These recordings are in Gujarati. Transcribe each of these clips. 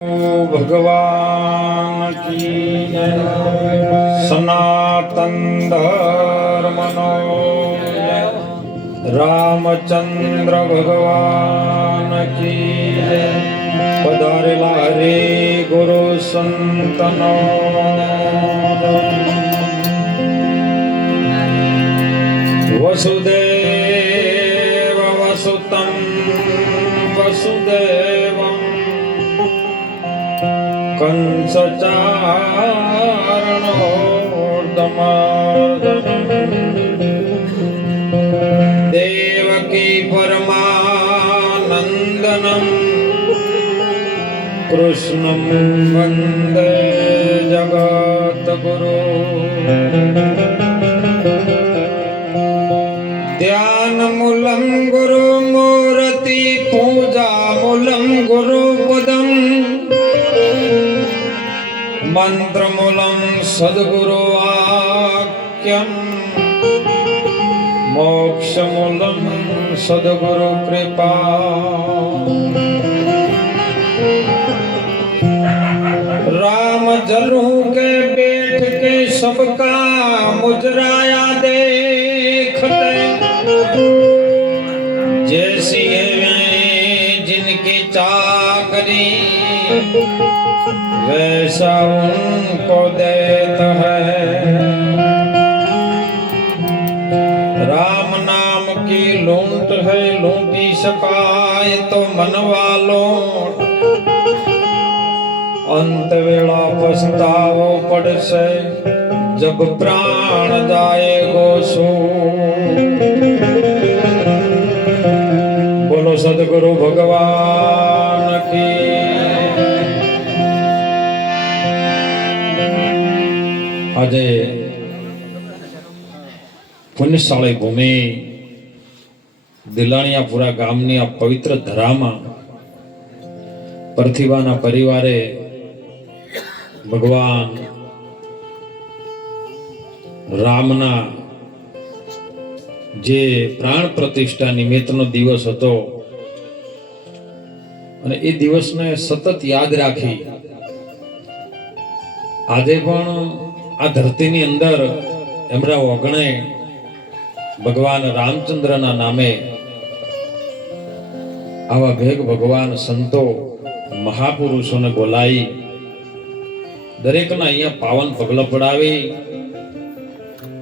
भगवान की सनातन धर्मनो रामचंद्र भगवान की पधारेला हरे गुरु संतनो वसुदेव वसुतं वसुदेवं कंसचारणोर्दमर्दनम् देवकी परमानन्दनं कृष्णं वन्दे जगद्गुरुं ध्यानमूलं गुरुमूर्ति पूजामूलं गुरुपदम् मंत्रमूलं सद्गुरुवाक्यं मोक्षमूलं सद्गुरु कृपा राम जलू के बैठ के सबका मुजराया देखते जैसी जिनकी चाकरी वैसा उनको देता है। राम नाम की लूट है लूटी सकाय तो मनवा लूट अंत वेला पछतावो पड़से जब प्राण जाएगो सो। बोलो सद्गुरु भगवान की। આજે પુણ્યશાળી ભૂમિ દિલાણીયાપુરા ગામની આ પવિત્ર ધરામાં પ્રતિભાના પરિવારે ભગવાન રામના જે પ્રાણ પ્રતિષ્ઠા નિમિત્તનો દિવસ હતો અને એ દિવસને સતત યાદ રાખી આજે પણ આ ધરતીની અંદર એમના ઓગણે ભગવાન રામચંદ્રના નામે આવા ભેગ ભગવાન સંતો મહાપુરુષોને બોલાવી દરેકના અહીંયા પાવન પગલા પડાવી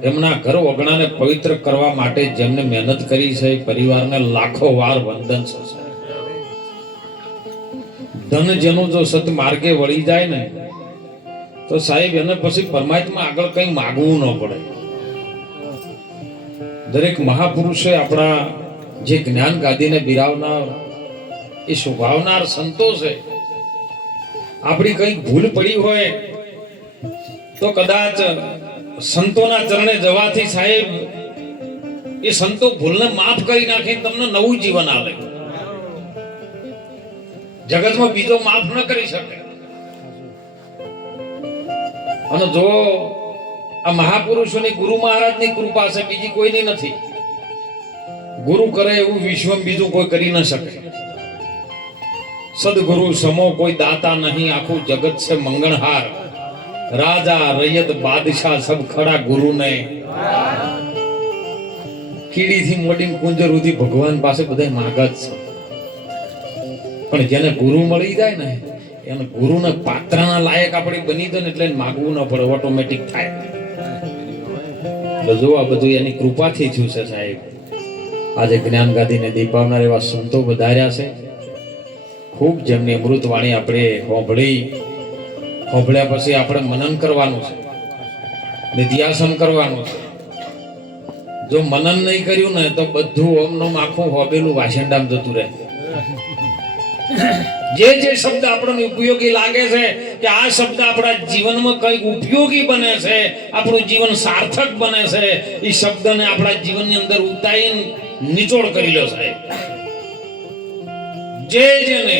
એમના ઘર ઓગણાને પવિત્ર કરવા માટે જેમને મહેનત કરી છે પરિવારને લાખો વાર વંદન છે। ધન જેનું જો સત માર્ગે વળી જાય ને તો સાહેબ એને પછી પરમાત્મા આગળ કઈ માગવું ન પડે। દરેક મહાપુરુષે આપણા જે જ્ઞાન ગાદીને બિરાવનાર એ શોભાવનાર સંતો છે। આપણી કઈ ભૂલ પડી હોય તો કદાચ સંતોના ચરણે જવાથી સાહેબ એ સંતો ભૂલને માફ કરી નાખીને તમને નવું જીવન આપે। જગતમાં બીજો માફ ન કરી શકે। અને જો આ મહાપુરુષોની ગુરુ મહારાજની કૃપા છે બીજી કોઈની નથી। ગુરુ કરે એવું વિશ્વ બીજું કોઈ કરી ન શકે। સદગુરુ સમો કોઈ દાતા નહીં આખું જગત છે મંગણહાર। રાજા રૈયત બાદશાહ સબ ખડા ગુરુ ને કીડીથી મોડી કુંજર સુધી ભગવાન પાસે બધા માગત છે। પણ જેને ગુરુ મળી જાય ને એને ગુરુને પાત્રના લાયક આપણે બની દો ને એટલે માગવું ન પડે ઓટોમેટિક થાય। જો આ બધું એની કૃપાથી થયું છે સાહેબ। આજે જ્ઞાન ગાદીને દીપાવનાર એવા સંતો વધાર્યા છે। ખૂબ જેમની અમૃત વાણી આપણે હોંભળ્યા પછી આપણે મનન કરવાનું છે નિધ્યાસન કરવાનું છે। જો મનન નહીં કર્યું ને તો બધું ઓમનો આખું હોબેલું વાસંડામ જતું રહે। જે જે શબ્દ આપણને ઉપયોગી લાગે છે કે આ શબ્દ આપણા જીવનમાં કઈક ઉપયોગી બને છે આપણું જીવન સાર્થક બને છે એ શબ્દને આપણા જીવનની અંદર ઉતારીને નિચોડ કરી લો સાહેબ। જેને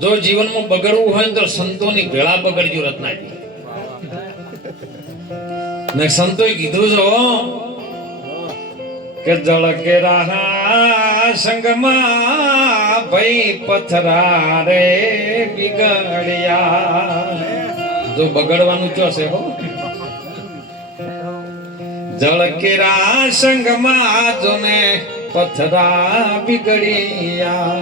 જો જીવનમાં બગડવું હોય તો સંતોની ભેળા બગડજો રત્નાજી ને સંતોએ કીધું છો કે જળ કે રાહા સંગમાં ભાઈ પથરા રે બિગડ્યા. જો બગડવાનું ચો છે હો. જળકેરા સંગમાં જોને પથરા બિગડ્યા.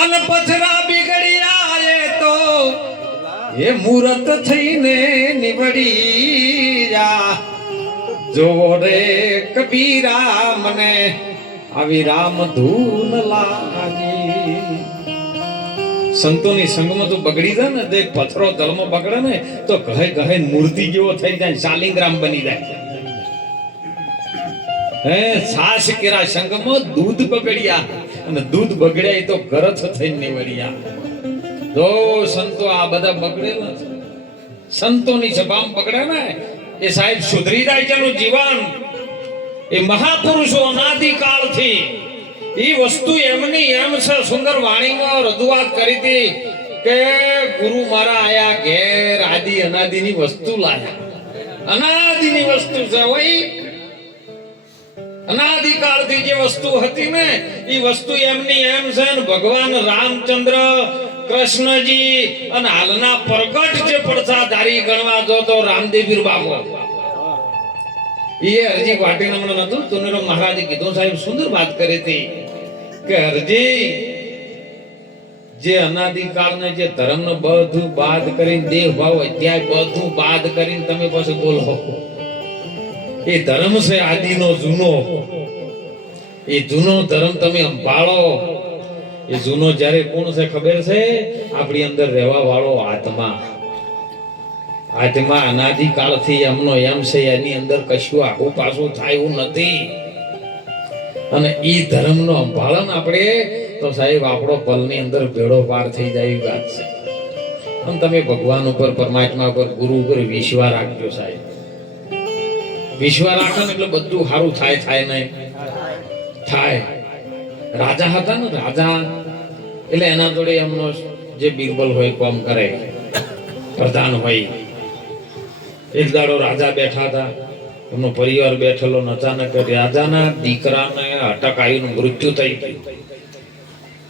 અને પથરા બિગડ્યા એ તો એ મૂરત થઈને નીવડ્યા. જો રે કબીરા મને આવી રામ ધૂન લાગી. સંતોની સંગમાં તું બગડી જાય ને તો એક પથરો જળમાં બગડે ને તો કહે કહે મૂર્તિ જેવો થઈ જાય, શાલિંગ્રામ બની જાય. હે સાસ કેરા સંગમાં દૂધ બગડ્યા અને દૂધ બગડ્યા એ તો ગરથ થઈને નીવડ્યા. જો સંતો આ બધા બગડેલા છે. સંતોની સભામાં બગડે ને એ સાહેબ સુધરી જાય છે એનું જીવન. એ મહાપુરુષો અનાદિકાળથી એ વસ્તુ એમની એમ છે. સુંદર વાણીમાં રજૂઆત કરી હતી કે ગુરુ મારા આયા ઘેર આદિ અનાદિની વસ્તુ લાયા. અનાદિની વસ્તુ છે ભાઈ. અનાદિકાળથી જે વસ્તુ હતી ને એ વસ્તુ એમની એમ છે. ભગવાન રામચંદ્ર, કૃષ્ણજી અને હાલના પ્રગટ જે પડસાધારી ગણવા જો તો રામદેવીર બાબો એ હરજી વાટીને મને નતું તુનેરો મહારાજે કીધું. સાહેબ સુંદર વાત કરી હતી કે હરજી જે અનાદિકાળને જે ધર્મનો બધું બાદ કરીને દેહ ભાવ અત્યારે બધું બાદ કરીને તમે પછી બોલો એ ધર્મ છે આદિનો જૂનો. એ જૂનો ધર્મ તમે સંભાળો. એ જૂનો જ્યારે કોણ છે ખબર છે? આપણી અંદર રહેવા વાળો આત્મા. આત્મા અનાદિકાળથી એમનો એમ છે. એની અંદર કશું આખું પાછું થાય એવું નથી. અને ઈ ધર્મનો સંભાળન આપણે તો સાહેબ આપણો પલની અંદર ભેડો પાર થઈ જાય એવી વાત છે. અને તમે ભગવાન ઉપર, પરમાત્મા ઉપર, ગુરુ ઉપર વિશ્વાસ રાખજો સાહેબ. વિશ્વાસ રાખો ને એટલે બધું સારું થાય નહીં થાય. રાજા હતા ને રાજા, એટલે એના જોડે એમનો જે બિરબલ હોય કોમ કરે, પ્રધાન હોય. એક દાડો રાજા બેઠા હતા, એમનો પરિવાર બેઠેલો. અચાનક રાજાના દીકરાને અટક આવીને મૃત્યુ થઈ ગયું.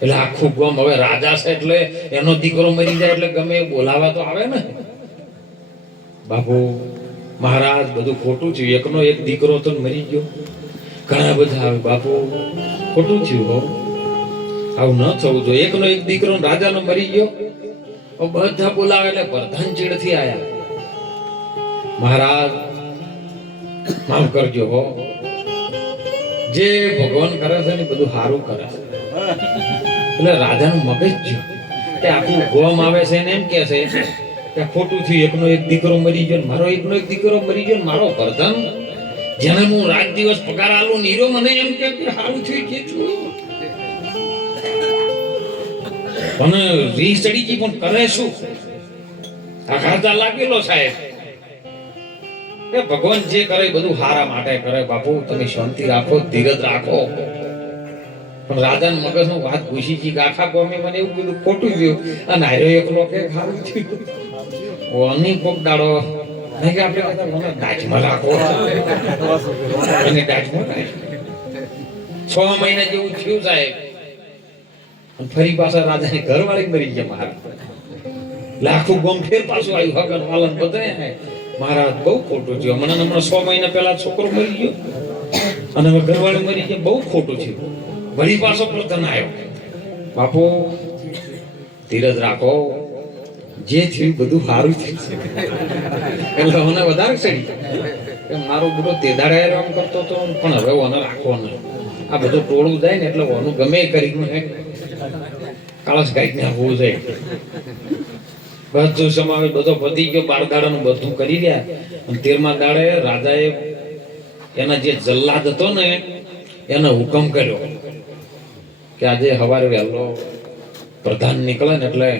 એટલે આખું ગામ, હવે રાજા છે એટલે એનો દીકરો મરી જાય એટલે ગમે બોલાવા તો આવે ને. બાપુ મહારાજ બધું ખોટું થયું, એકનો એક દીકરો તો મરી ગયો. ઘણા બધા આવે, બાપુ ખોટું થયું, હો આવું ન થવું જોઈએ. એકનો એક દીકરો રાજાનો મરી ગયો. બધા બોલાવે એટલે પ્રધાન ચીડથી આયા. મહારાજ માફ કરજો હો, જે ભગવાન કરે છે ને બધું સારું કરે છે. એટલે રાજાનું મગજ ગયું કે આખું ગોમ આવે છે ને એમ કે છે કે ખોટું થયું, એકનો એક દીકરો મરી ગયો, મારો એકનો એક દીકરો મરી ગયો, મારો પ્રધાન જેને હું રાત દિવસ પગાર આલું નીરો મને એમ કે સારું થયું કે અને રી ચડી ગઈ. પણ કરે શું? આઘાતા લાગેલો સાહેબ. કે ભગવાન જે કરે બધું હારા માટે કરે. બાપુ તમે શાંતિ રાખો, ધીરજ રાખો. પણ રાજાના મગજનું વાત ઘૂસી ગઈ. આખા ગમે મને એવું બધું ખોટું થયું અને હાર્યો એકલો કે સારું થયું. ઓની કોક દાડો નહીં કે આપણે મને દાજમાં રાખો અને દાજમાં 6 મહિના જેવું થયું સાહેબ. ફરી પાછા રાજાની ઘરવાળી મરી ગયા મહારાજ. લાખું ગમ ફેર પાછું આવ્યું. હગન વાલન બધાય મહારાજ બહુ ખોટું થયું. હમણાં 100 મહિના પહેલા છોકરો મરી ગયો અને હવે ઘરવાળી મરી ગયા. બહુ ખોટું થયું. વળી પાછો પ્રધાન આવ્યો. બાપુ ધીરજ રાખો, જે થયું બધું સારું થયું. એટલે મને વધારે ચડી મારો બધો તેદાડે આમ કરતો હતો, પણ હવે ઓને રાખવો નહીં. આ બધું ટોળું જાય ને એટલે ઓનું ગમે કરીને કાળસ ગાઈડ ને હોવું જાય. બધું સમાવે, બધો પતી ગયો. 12 દાડાનું બધું કરી રહ્યા. અને 13મા દાડે રાજાએ એના જે જલ્લાદ હતો ને એને હુકમ કર્યો કે આજે સવારે વહેલો પ્રધાન નીકળે ને એટલે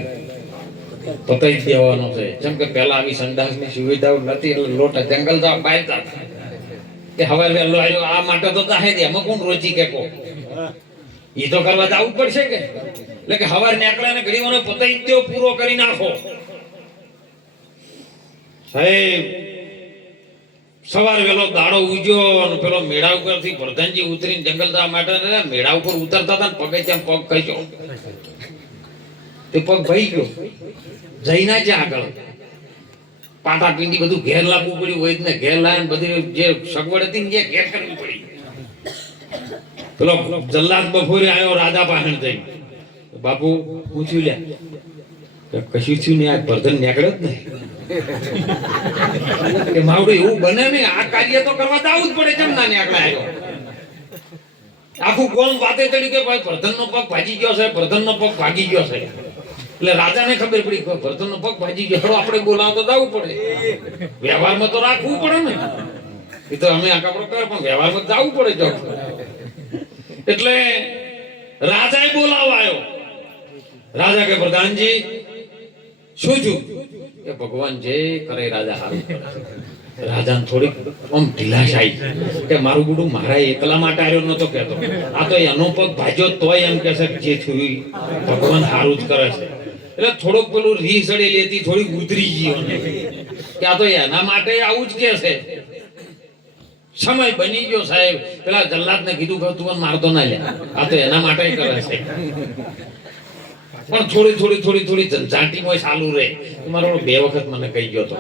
પતાઈ દેવાનો છે. જેમ કે પેલા આવી સંડાસની સુવિધાઓ નથી એટલે લોટ જંગલ તો બહાર જતા કે હવે વહેલો આવ્યો આ માટે તો જાહે દે. એમાં કોણ રોચી કે કો ઈ તો કરવા જવું પડશે કે. એટલે કે સવારે નીકળે ને ઘડીઓને પતાઈ દો, પૂરો કરી નાખો. સાહેબ સવાર વેલો દાડો ઉજ્યો અને પેલો મેળા ઉપરથી પ્રધાનજી ઉતરીને જંગલ જવા માટે મેળા ઉપર ઉતરતા હતા ને પગે ત્યાં પગ કસ્યો તે પગ ભઈ ગયો જઈના છે આગળ પાટા પિંડી બધું ઘેર લાવવું પડ્યું વૈદ ને ઘેર લાવીને બધી જે સગવડ હતી ને જે ઘેર કરવી પડી. પેલો જલ્લાદ બપોરે આવ્યો રાજા પાસે જઈ બાપુ પૂછ્યું લે કશું થયું ને આ ભરધન નીકળ્યો જ નહીં કે માવડું એવું બને ને આ કાર્ય તો કરવા જવું જ પડે કેમ ના નીકળે આવ્યો આખું કોણ વાતે ચડી કે ભાઈ ભરધન નો પગ ભાજી ગયો છે ભરધન નો પગ ભાગી ગયો છે એટલે રાજાને ખબર પડી કે ભરધન નો પગ ભાજી ગયો આપણે બોલાવો તો જવું પડે વ્યવહારમાં તો રાખવું પડે ને એ તો અમે આખા કરે પણ વ્યવહારમાં જવું પડે જો એટલે રાજાએ બોલાવા આવ્યો રાજા કે પ્રધાનજી શું છું કે ભગવાન જે કરે રાજા હારું રાજા થોડીક આમ ઢીલાશ આવી કે મારું બુડું મારા એકલા માટે આવ્યો નતો કેતો આ તો એનો પગ ભાજ્યો તોય એમ કે છે જે થયું ભગવાન હારું જ કરે છે એટલે થોડોક પેલું રી સડેલી હતી થોડીક ઉતરી ગઈ કે આ તો એના માટે આવું જ કે છે સમય બની ગયો સાહેબ પેલા જલ્લાદને કીધું કે તું મારતો ના લે આ તો એના માટે કરે છે પણ થોડી ઝંઝાટીમાં ચાલુ રહે મારો 2 વખત મને કહી ગયો તો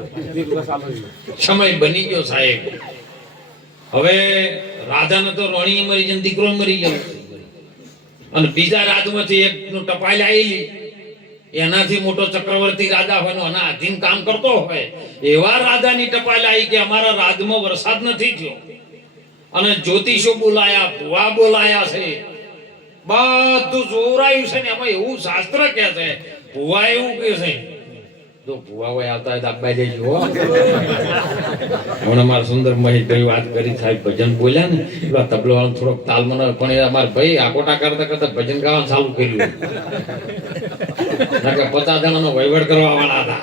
સમય બની ગયો સાહેબ હવે રાજાને તો રોણીએ મરી જાય દીકરો મરી ગયો અને બીજા રાજમાંથી એક નું ટપાલ આવેલી એનાથી મોટો ચક્રવર્તી રાજા હોય એના અધીન કામ કરતો હોય એવા રાજાની ટપાલ આવી કે અમારા રાજમાં વરસાદ નથી થયો અને જ્યોતિષો બોલાયા ભુવા બોલાયા છે બધું જોરાયું છે ને એમાં એવું શાસ્ત્ર કે છે ભુવા એવું કે છે જો ભુવા હોય આવતા હોય તો આપવા દેજો હમણાં મારા સુંદર મહેશભાઈ વાત કરી સાહેબ ભજન બોલ્યા ને પેલા તબલો વાળો થોડોક તાલ મને પણ અમારા ભાઈ આકોટા કરતા કરતા ભજન ગાવાનું ચાલુ કર્યું 50 જણાનો વહીવટ કરવા વાળા હતા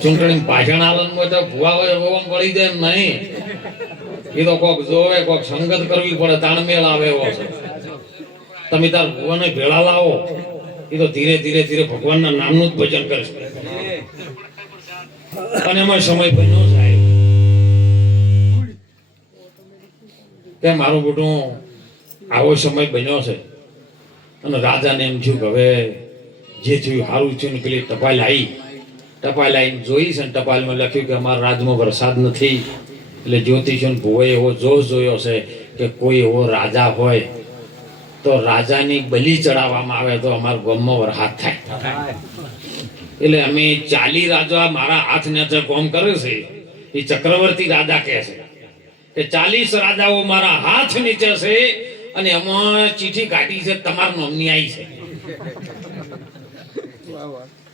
ચૂંટણી ભાષણ આલન તો ભુવા હોય ઓમ પડી જાય નહીં એ તો કોક જોવે કોક સંગત કરવી પડે તાણમેળ આવે એવો છે તમે તાર ભુવાને ભેળા લાવો એ તો ધીરે ધીરે ભગવાનના નામનું જ ભજન કરશે અને એમાં સમય બન્યો સાહેબ કે મારું બેટું આવો સમય બન્યો છે અને રાજાને એમ થયું કે હવે જે થયું સારું થયું ને પેલી ટપાલ આવીને જોઈ છે ને ટપાલમાં લખ્યું કે અમારા રાજમાં વરસાદ નથી એટલે જ્યોતિષો ભુવાએ એવો જોશ જોયો છે કે કોઈ એવો રાજા હોય તો રાજાની બલી ચડાવવામાં આવે તો અમારા ગામમાં વરસાદ થાય એટલે અમે 40 રાજા મારા હાથ નીચે કામ કરે છે એ ચક્રવર્તી રાજા કહે છે કે 40 રાજાઓ મારા હાથ નીચે છે અને એમાં ચીઠી કાઢી છે તમારા નામની આવી છે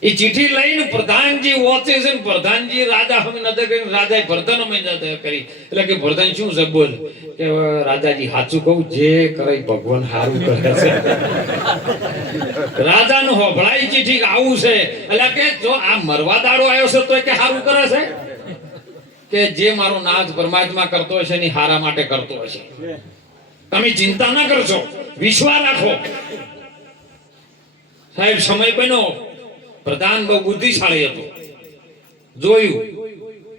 એ ચીઠી લઈને પ્રધાનજી વાંચે છે ને પ્રધાનજી રાજા હમે નજર કરીને રાજાએ ભરધન હમે નજર કરી એટલે કે ભરધન શું છે બોલ કે રાજાજી સાચું કહું જે કરે ભગવાન સારું કરે છે રાજાનો હોભળાઈ ચીઠી આવું છે એટલે કે જો આ મરવા દાડો આવ્યો છે તો કે સારું કરે છે કે જે મારો નાથ પરમાત્મા કરતો હશે એની હારા માટે કરતો હશે તમે ચિંતા ના કરશો વિશ્વાસ રાખો સાહેબ સમય બન્યો પ્રધાન બહુ બુદ્ધિશાળી હતો જોયું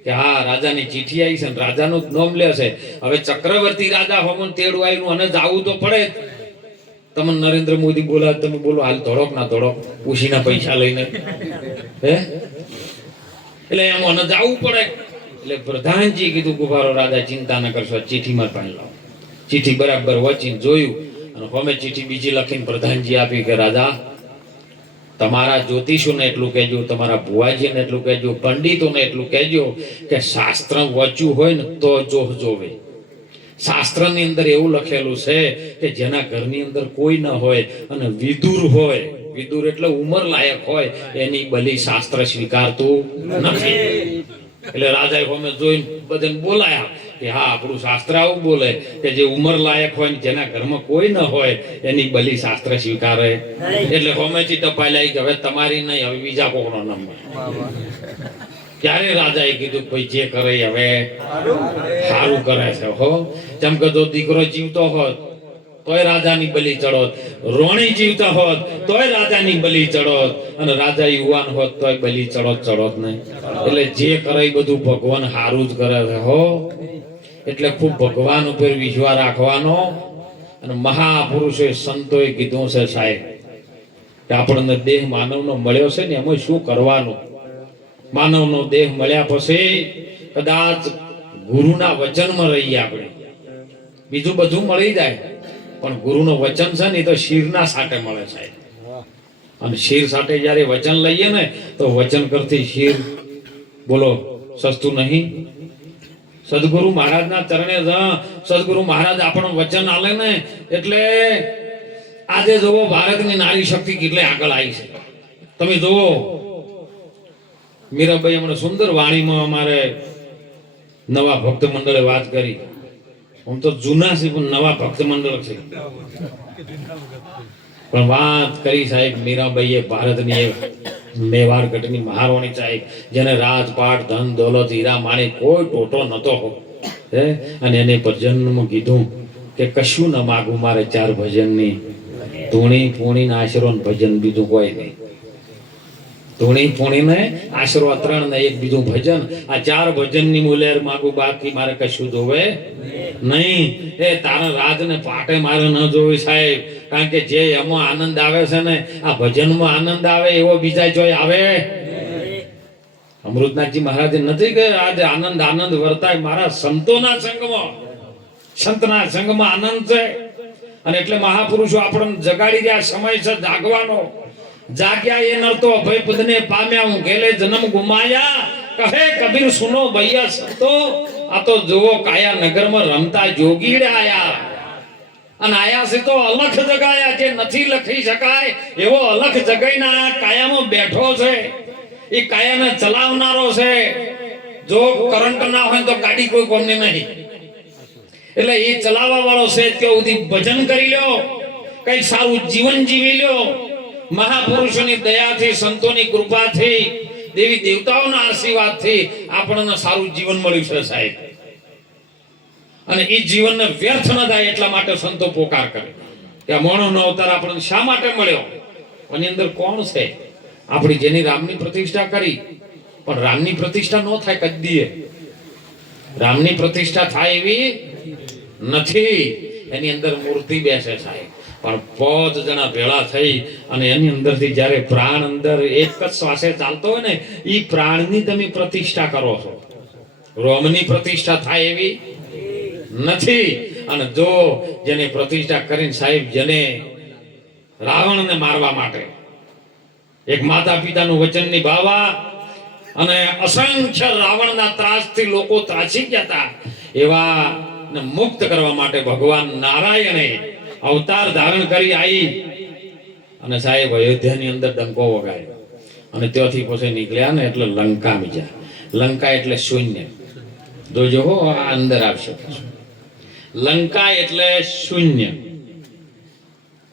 કે હા રાજાની ચીઠી આવી છે રાજાનું નામ લે છે હવે ચક્રવર્તી રાજા હોમન તેડું આવ્યું અને જાવું તો પડે તમને નરેન્દ્ર મોદી બોલા તમે બોલો હાલ ધોડોક ના ધોડોક ઉશીના પૈસા લઈને હે એટલે એમ અને જાવું પડે એટલે પ્રધાનજી કીધું ગુભારો રાજા ચિંતા ન કરશો ચીઠીમાં પણ લાવો ચીઠી બરાબર વાંચીને જોયું અને હોમે ચીઠી બીજી લખીને પ્રધાનજી આપી કે રાજા તમારા જ્યોતિષોને એટલું કહેજો તમારા ભુવાજીને એટલું કહેજો પંડિતોને એટલું કહેજો કે શાસ્ત્ર વાંચ્યું હોય ને તો જોવે શાસ્ત્રની અંદર એવું લખેલું છે કે જેના ઘરની અંદર કોઈ ન હોય અને વિદુર હોય વિદુર એટલે ઉંમર લાયક હોય એની બલી શાસ્ત્ર સ્વીકારતું નથી એટલે રાજાએ હોમે જોઈને બધાને બોલાયા કે હા આપણું શાસ્ત્ર આવું બોલે કે જે ઉંમર લાયક હોય ને જેના ઘરમાં કોઈ ન હોય એની બલી શાસ્ત્ર સ્વીકારે એટલે હોમેથી ટપાઈ કે હવે તમારી નહીં હવે બીજા કોકનો નંબર ત્યારે રાજાએ કીધું ભાઈ જે કરે હવે સારું કરે છે હો જેમ કે જો દીકરો જીવતો હોત તોય રાજાની બલી ચડોત, રોણી જીવતા હોત તોય રાજાની બલી ચડોત, અને રાજા યુવાન હોત તોય બલી ચડોત નહીં. એટલે જે કરે એ બધું ભગવાન હારું જ કરે છે હો. એટલે ખૂબ ભગવાન ઉપર વિશ્વાસ રાખવાનો. અને મહાપુરુષોએ સંતોએ કીધું છે સાહેબ કે આપણને દેહ માનવનો મળ્યો છે ને એમાં શું કરવાનું. માનવનો દેહ મળ્યા પછી કદાચ ગુરુના વચનમાં રહીએ આપણે, બીજું બધું મળી જાય, પણ ગુરુનું વચન છે ને તો શિરના સાથે મળે સાહેબ. અને શિર સાથે જ્યારે વચન લઈએ ને તો વચન કરતી શિર બોલો સસ્તું નહીં. સદગુરુ મહારાજના ચરણે સદગુરુ મહારાજ આપણું વચન આલે ને એટલે આજે જોવો ભારતની નારી શક્તિ કેટલે આગળ આવી છે. તમે જોવો મીરાબાઈ હમણાં સુંદર વાણીમાં અમારે નવા ભક્ત મંડળે વાત કરી. હું તો જૂના છે પણ નવા ભક્ત મંડળ છે, પણ વાત કરી સાહેબ મીરાબાઈએ ભારતની મેવાડ ગઢની મહારાણી સાહેબ, જેને રાજપાટ ધન દોલત હીરા માણી કોઈ ટોટો નતો હે. અને એને ભજનમાં કીધું કે કશું ન માગું મારે ચાર ભજનની, ધૂણી પૂણી આશરો ભજન બીજું કોઈ નહીં. ધૂણી પૂણીને આશરો ત્રણ ને એક બીજું ભજન, આ ચાર ભજનની મુલેર માગું, બાકી મારે કશું જોવે નહીં. એ તારા રાજને પાટે મારે ન જોવી સાહેબ, કારણ કે જે એમાં આનંદ આવે છે ને આ ભજનમાં આનંદ આવે એવો બીજા જોઈ આવે. અમૃતનાથજી મહારાજે નથી કે આજે આનંદ આનંદ વર્તાય મારા સંતોના સંગમાં, સંતના સંગમાં આનંદ છે. અને એટલે મહાપુરુષો આપણને જગાડી દે સમય છે જાગવાનો. જાગ્યા એ નરતો અભય પદને પામ્યા, હું ગેલે જન્મ ગુમાયા, કહે કબીર સુનો ભૈયા સંતો, આ તો જુઓ કાયા નગરમાં રમતા જોગીડા આયા. અને આયા છે તો અલખ જગાયા, જે નથી લખી શકાય એવો અલખ જગાઈના કાયામાં બેઠો છે. એ કાયાને ચલાવનારો છે. જો કરંટ ના હોય તો ગાડી કોઈ કોમની નહીં, એટલે એ ચલાવવા વાળો છે. ત્યાં સુધી ભજન કરી લ્યો, કઈ સારું જીવન જીવી લ્યો. મહાપુરુષોની દયાથી, સંતોની કૃપાથી, દેવી દેવતાઓના આશીર્વાદથી આપણને સારું જીવન મળ્યું છે સાહેબ. અને એ જીવનને વ્યર્થ ન થાય એટલા માટે સંતો પોકાર કરે કે આ મોણોનો અવતાર આપણને શા માટે મળ્યો. એની અંદર કોણ છે? આપણી જેની રામની પ્રતિષ્ઠા કરી, પણ રામની પ્રતિષ્ઠા ન થાય કદીએ. રામની પ્રતિષ્ઠા થાય એવી નથી. એની અંદર મૂર્તિ બેસે સાહેબ, પણ 5 જણા ભેળા થઈ અને એની અંદરથી જ્યારે પ્રાણ અંદર એક જ શ્વાસે ચાલતો હોય ને એ પ્રાણની તમે પ્રતિષ્ઠા કરો છો. રોમની પ્રતિષ્ઠા થાય એવી નથી. અને જો જેને પ્રતિષ્ઠા કરીને સાહેબ, જેને રાવણને મારવા માટે એક માતા પિતાનું વચન નિભાવવા અને અસંખ્ય રાવણના ત્રાસથી લોકો ત્રાસી ગયા હતા, એવા મુક્ત કરવા માટે ભગવાન નારાયણે અવતાર ધારણ કરી આવી અને સાહેબ અયોધ્યાની અંદર ડંકો વગાડ્યો. અને ત્યાંથી પછી નીકળ્યા ને એટલે લંકા બીજા. લંકા એટલે શૂન્ય. જોજો હો, આ અંદર આવશે. લંકા એટલે શૂન્ય.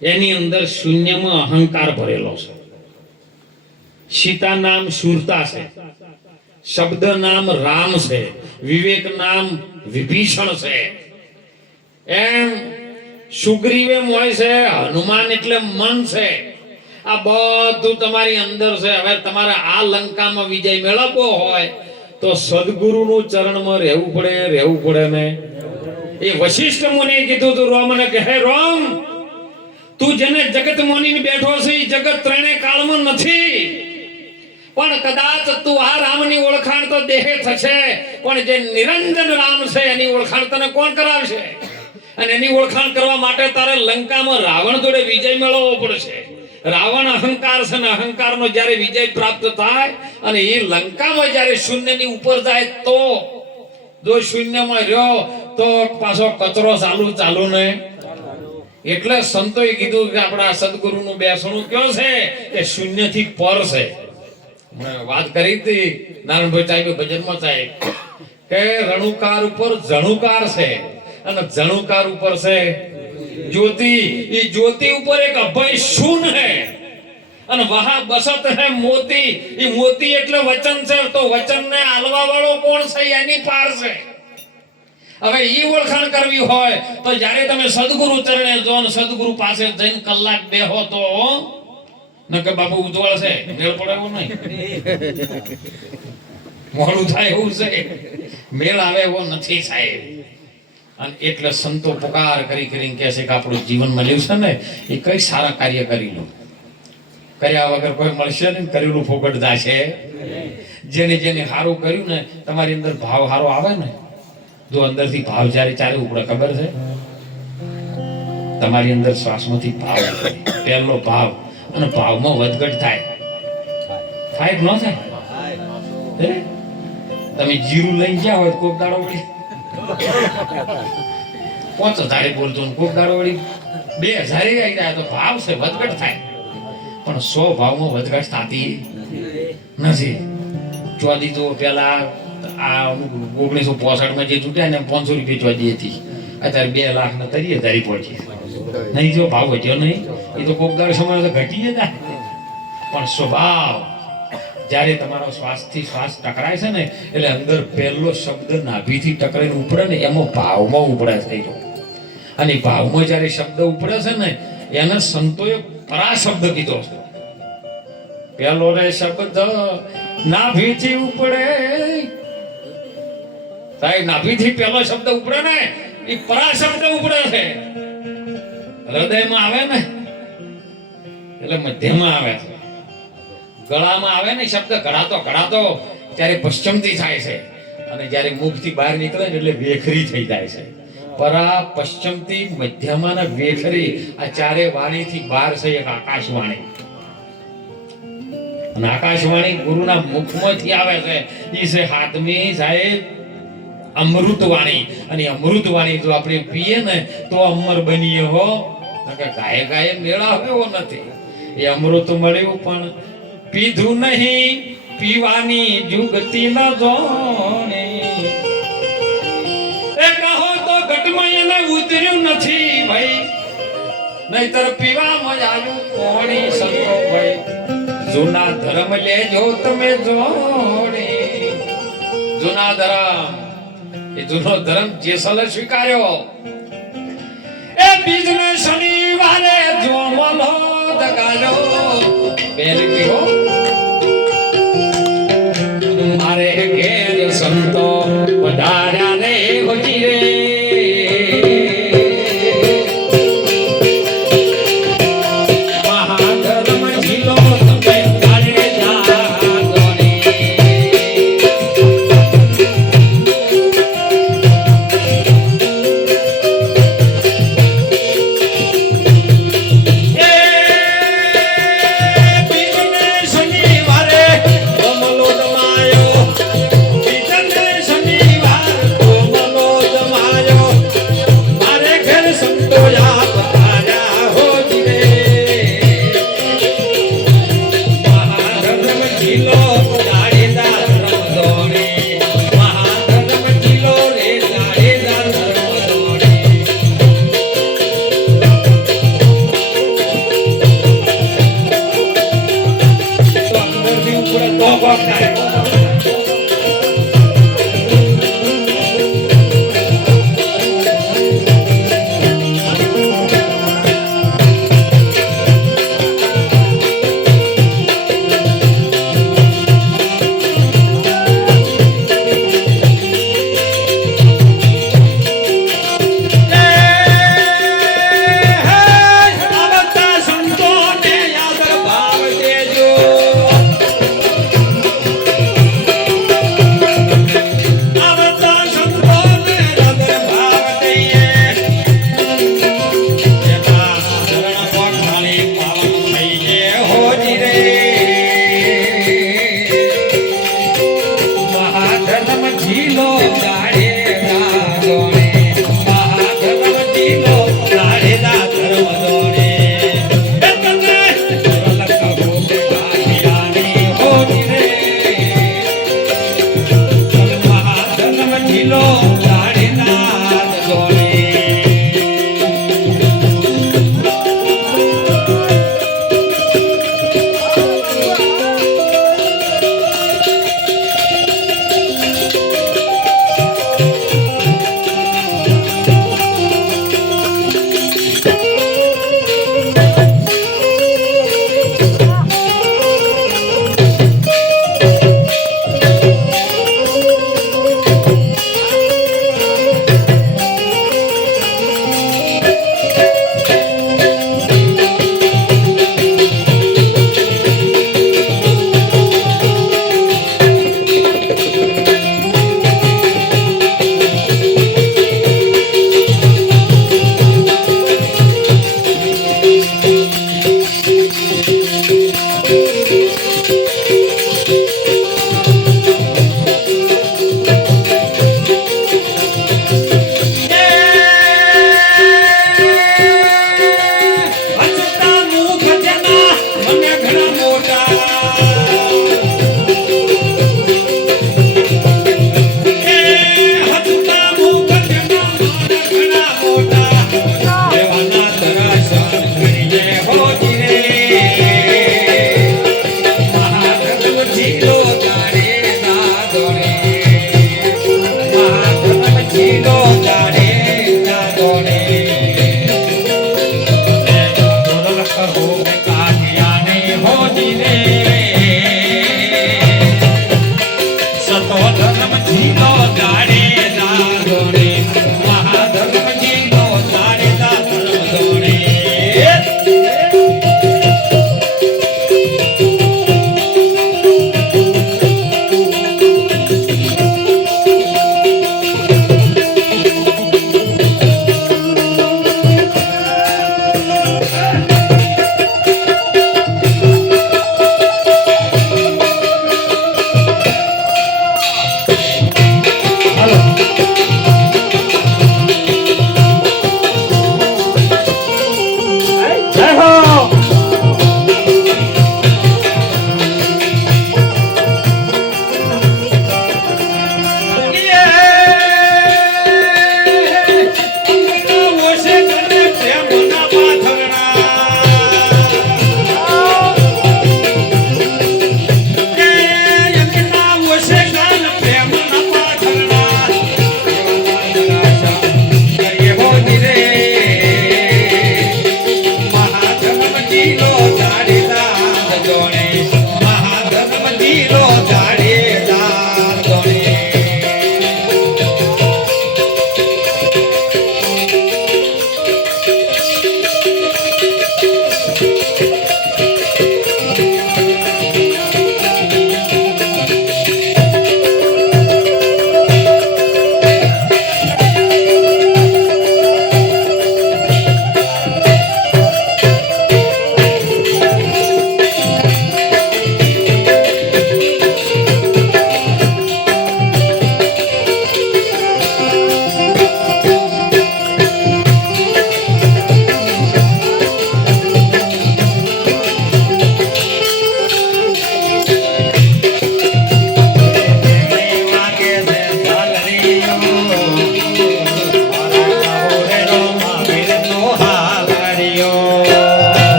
એની અંદર શૂન્યમાં અહંકાર ભરેલો છે. સીતા નામ શૂરતા છે, શબ્દ નામ રામ છે, વિવેક નામ વિભીષણ છે. એમ સુગ્રીવે મોય છે, હનુમાન એટલે મન છે. આ બધું તમારી અંદર છે. હવે તમારે આ લંકામાં વિજય મેળવવો હોય તો સદગુરુનું ચરણમાં રહેવું પડે ને. એ વશિષ્ઠ મુનિએ કીધું તું રોમને કે હે રોમ, તું જેને જગત મોનીને બેઠો છે એ જગત ત્રણે કાળમાં નથી, પણ કદાચ તું આ રામની ઓળખાણ તો દેહે થશે, પણ જે નિરંજન રામ છે એની ઓળખાણ તને કોણ કરાવશે? અને એની ઓળખાણ કરવા માટે તારે લંકામાં રાવણ જોડે વિજય મેળવવો પડશે. રાવણ અહંકાર છે ને અહંકારનો જ્યારે વિજય પ્રાપ્ત થાય અને એ લંકામાં જ્યારે શૂન્યની ઉપર જાય તો, જો શૂન્યમાં રહ્યો તો પાછો કચરો ચાલુ ને. એટલે સંતોએ કીધું કે આપણા સદગુરુનું બેસણું કયો છે એ શૂન્યથી પર છે. વાત કરી હતી નારાયણભાઈ સાહેબ ભજનમાં સાહેબ કે રણુકાર ઉપર જણુકાર છે અને જણુકાર ઉપર છે જ્યોતિ. એ જ્યોતિ ઉપર એક અભય શૂન है અને વહા બસત है મોતી. એ મોતી એટલે વચન છે, તો વચનને આલવા વાળો કોણ છે? એની પાર છે. હવે ઈ ઓળખાણ કરવી હોય તો જ્યારે તમે સદગુરુ ચરણે જો ને સદગુરુ પાસે જઈને કલાક બેહો તો નકે બાપુ ઉજવળ છે મેળ પડે એવું નહીં, મોડું થાય એવું છે, મેળ આવે એવો નથી સાહેબ. અને એટલે સંતો પુકાર કરી કરીને કહે છે કે આપણું જીવન મળ્યું છે ને એ કઈ સારા કાર્ય કરી લો, કર્યા વગર કોઈ મળશે ને, કરેલું ફોગટદા છે. જેને જેને સારું કર્યું ને તમારી અંદર ભાવ સારો આવે ને, જો અંદરથી ભાવ જ્યારે ચારે ઉપડે ખબર છે તમારી અંદર શ્વાસમાંથી ભાવ નીકળે, પહેલો ભાવ, અને ભાવમાં વધઘટ થાય થાય કે ન થાય? તમે જીરું લઈને ગયા હોય કોક દાડો વળી 5000 બોલતો ને કોક દાડો વળી 2000 આવી જાય તો ભાવ છે વધઘટ થાય, પણ 100 ભાવમાં વધઘટ થતી નથી. ચોદી તો પેલા આ 1965 જે છૂટ્યા ને 500 રૂપિયા ચોદી હતી, અત્યારે 2 લાખ ને 30,000 પહોંચી. નહીં જો ભાવ વધ્યો નહીં, એ તો કોક દાડો સમય તો ઘટી જાય, પણ સ્વભાવ જ્યારે તમારો શ્વાસથી શ્વાસ ટકરાય છે ને એટલે અંદર પહેલો શબ્દ નાભીથી ટકરાઈને ઉપડે ને એમાં ભાવમાં ઉપડે થઈ ગયો. અને ભાવમાં જ્યારે શબ્દ ઉપડે છે ને એને સંતોએ પરા શબ્દ કીધો છે. પહેલો રે શબ્દ નાભીથી ઉપડે, સાહેબ નાભીથી પહેલો શબ્દ ઉપડે ને એ પરા શબ્દ ઉપડે છે. હૃદયમાં આવે ને એટલે મધ્યમાં આવે છે, ગળામાં આવે ને શબ્દ ઘડાતો ત્યારે પશ્ચિમથી થાય છે, અને જ્યારે મુખથી બહાર નીકળે ને એટલે વેખરી થઈ જાય છે. પરા પશ્ચિમથી મધ્યમાં ને વેખરી આ ચારે વાણીથી બહાર છે એક આકાશવાણી. અને આકાશવાણી ગુરુના મુખમાંથી આવે છે, એ છે હાથમી સાહેબ અમૃતવાણી. અને અમૃતવાણી જો આપણે પીએ ને તો અમર બનીએ હો, ગાય ગાય મેળા એવો નથી. એ અમૃત મળ્યું પણ પીધું નહીં, પીવાની જુગતી ન જોણે. એ કહો તો ઘટમાં એને ઉતર્યું નથી ભાઈ, નહીતર પીવામાં આવ્યું કોણી સંતો ભાઈ. જૂના ધર્મ લેજો તમે જોડે, જૂના ધર્મ એ જૂનો ધર્મ જેસલે સ્વીકાર્યો. એ બીજને શનિવારે જોમલો દગાડો બેલ પીવો મારે ઘેર સંતો વધાર્યા રે હોજી રે.